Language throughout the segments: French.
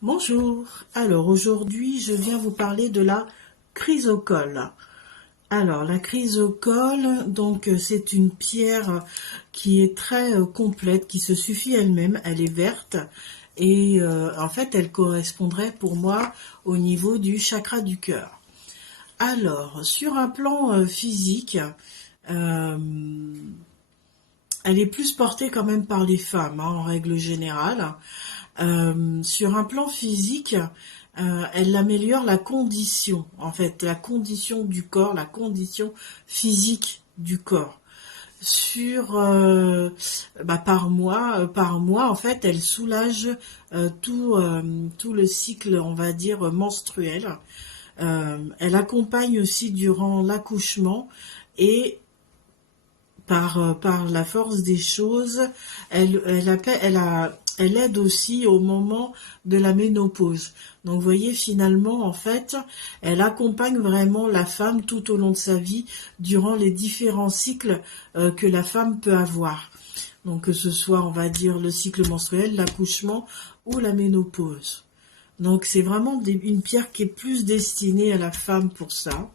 Bonjour, alors aujourd'hui je viens vous parler de la chrysocole. Alors la chrysocole, donc c'est une pierre qui est très complète, qui se suffit elle-même, elle est verte et en fait elle correspondrait pour moi au niveau du chakra du cœur. Alors sur un plan physique, euh, elle est plus portée quand même par les femmes, hein, en règle générale. Sur un plan physique, elle améliore la condition, en fait, la condition du corps, la condition physique du corps. Par mois, en fait, elle soulage tout le cycle, on va dire, menstruel. Elle accompagne aussi durant l'accouchement et par la force des choses, elle aide aussi au moment de la ménopause. Donc vous voyez, finalement, en fait, elle accompagne vraiment la femme tout au long de sa vie, durant les différents cycles que la femme peut avoir. Donc que ce soit, on va dire, le cycle menstruel, l'accouchement ou la ménopause. Donc c'est vraiment une pierre qui est plus destinée à la femme pour ça.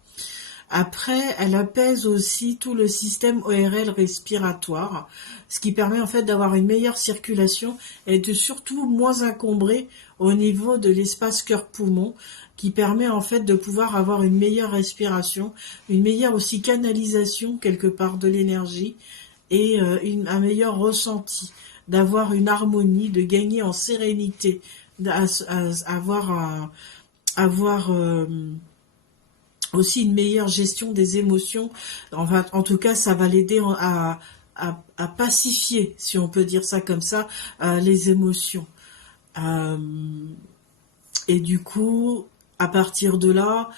Après, elle apaise aussi tout le système ORL respiratoire, ce qui permet en fait d'avoir une meilleure circulation et de surtout moins encombrer au niveau de l'espace cœur-poumon, qui permet en fait de pouvoir avoir une meilleure respiration, une meilleure aussi canalisation quelque part de l'énergie et un meilleur ressenti, d'avoir une harmonie, de gagner en sérénité, avoir aussi une meilleure gestion des émotions. En tout cas, ça va l'aider à pacifier, si on peut dire ça comme ça, les émotions. Euh, et du coup, à partir de là,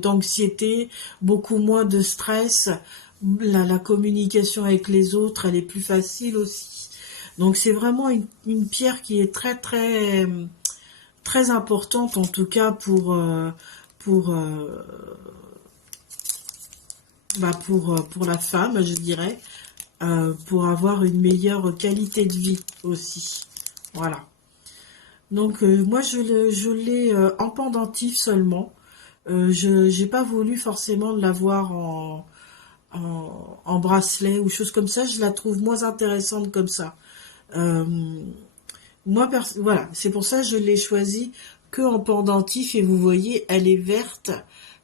d'anxiété, beaucoup moins de stress. La communication avec les autres, elle est plus facile aussi. Donc c'est vraiment une pierre qui est très importante, en tout cas pour, euh, pour la femme, je dirais, pour avoir une meilleure qualité de vie aussi. Voilà. Donc moi je l'ai en pendentif seulement. Je J'ai pas voulu forcément l'avoir en bracelet ou chose comme ça. Je la trouve moins intéressante comme ça. Euh, voilà, c'est pour ça que je l'ai choisie que en pendentif et vous voyez, elle est verte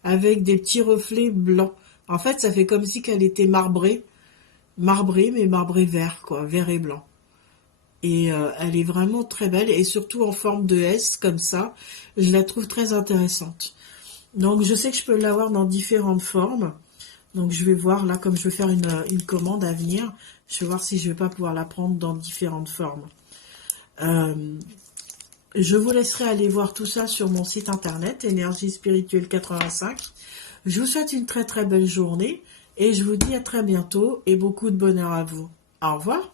avec des petits reflets blancs. En fait, ça fait comme si qu'elle était marbrée, mais marbrée vert, quoi, vert et blanc. Et elle est vraiment très belle et surtout en forme de S comme ça, je la trouve très intéressante. Donc je sais que je peux l'avoir dans différentes formes. Donc je vais voir là, comme je vais faire une commande à venir, je vais voir si je vais pas pouvoir la prendre dans différentes formes. Euh, Je vous laisserai aller voir tout ça sur mon site internet, Énergie Spirituelle 85. Je vous souhaite une très belle journée et je vous dis à très bientôt et beaucoup de bonheur à vous. Au revoir.